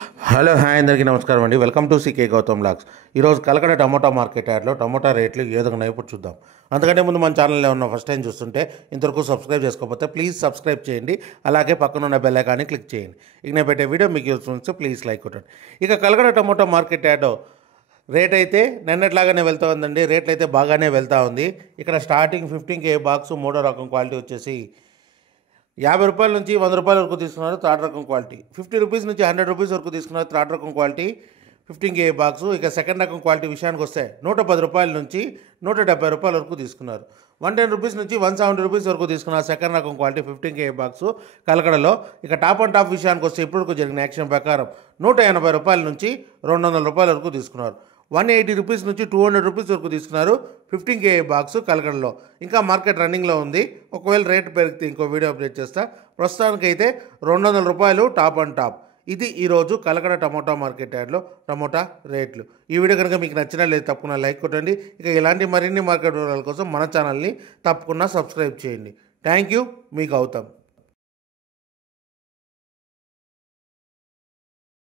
Hello hi అందరికీ నమస్కారం అండి. Welcome to CK Gautam blogs. ఈరోజు కలకడ టమోటా మార్కెట్ యార్డ్లో టమోటా రేట్లు ఏ విధంగా ఇప్పుడు చూద్దాం. అంతకంటే ముందు మన ఛానల్లో ఉన్న ఫస్ట్ టైం చూస్తుంటే ఇంతవరకు సబ్స్క్రైబ్ చేసుకోకపోతే ప్లీజ్ సబ్స్క్రైబ్ చేయండి. అలాగే పక్కన ఉన్న బెల్ ఐకాన్ని క్లిక్ చేయండి. ఇక నేను పెట్టే వీడియో మీకు యూస్ ఉంటే ప్లీజ్ లైక్ కొట్టండి. ఇక Kalakada tomato market yard rate అయితే నిన్నట్లాగానే వెళ్తూ ఉందండి. రేట్లు అయితే బాగానే వెళ్తూ ఉంది. ఇక్కడ స్టార్టింగ్ 15 kg బాక్స్ మూడో రకం క్వాలిటీ వచ్చేసి 50 రూపాయల నుంచి 100 రూపాయల వరకు తీసుకున్నారు థర్డ్ రకం క్వాలిటీ. 50 రూపీస్ నుంచి 100 రూపీస్ వరకు తీసుకున్నారు థర్డ్ రకం క్వాలిటీ 15 kg బాక్స్. ఇక సెకండ్ రకం క్వాలిటీ విషయానికి వస్తే 110 రూపాయల నుంచి 170 రూపాయల వరకు తీసుకున్నారు. 110 రూపీస్ నుంచి 170 రూపీస్ వరకు తీసుకున్నారు సెకండ్ రకం క్వాలిటీ 15 kg బాక్స్ కలకడలో. ఇక టాప్ అండ్ టాప్ విషయానికి వస్తే ఇప్పటివరకు జరిగిన యాక్షన్ ప్రకారం 180 రూపాయల నుంచి 200 రూపాయల వరకు తీసుకున్నారు. 180 రూపీస్ నుంచి 200 రూపీస్ వరకు తీసుకున్నారు 15 kg బాక్స్ కలకడలో. ఇంకా మార్కెట్ రన్నింగ్లో ఉంది. ఒకవేళ రేట్ పెరిగితే ఇంకో వీడియో అప్డేట్ చేస్తా. ప్రస్తుతానికైతే 200 రూపాయలు టాప్ అండ్ టాప్. ఇది ఈరోజు కలకడ టమోటా మార్కెట్ యార్డ్లో టమోటా రేట్లు. ఈ వీడియో కనుక మీకు నచ్చినా లేదు తప్పకుండా లైక్ కొట్టండి. ఇక ఇలాంటి మరిన్ని మార్కెట్ వివరాల కోసం మన ఛానల్ని తప్పకుండా సబ్స్క్రైబ్ చేయండి. Thank you. మీ గౌతమ్.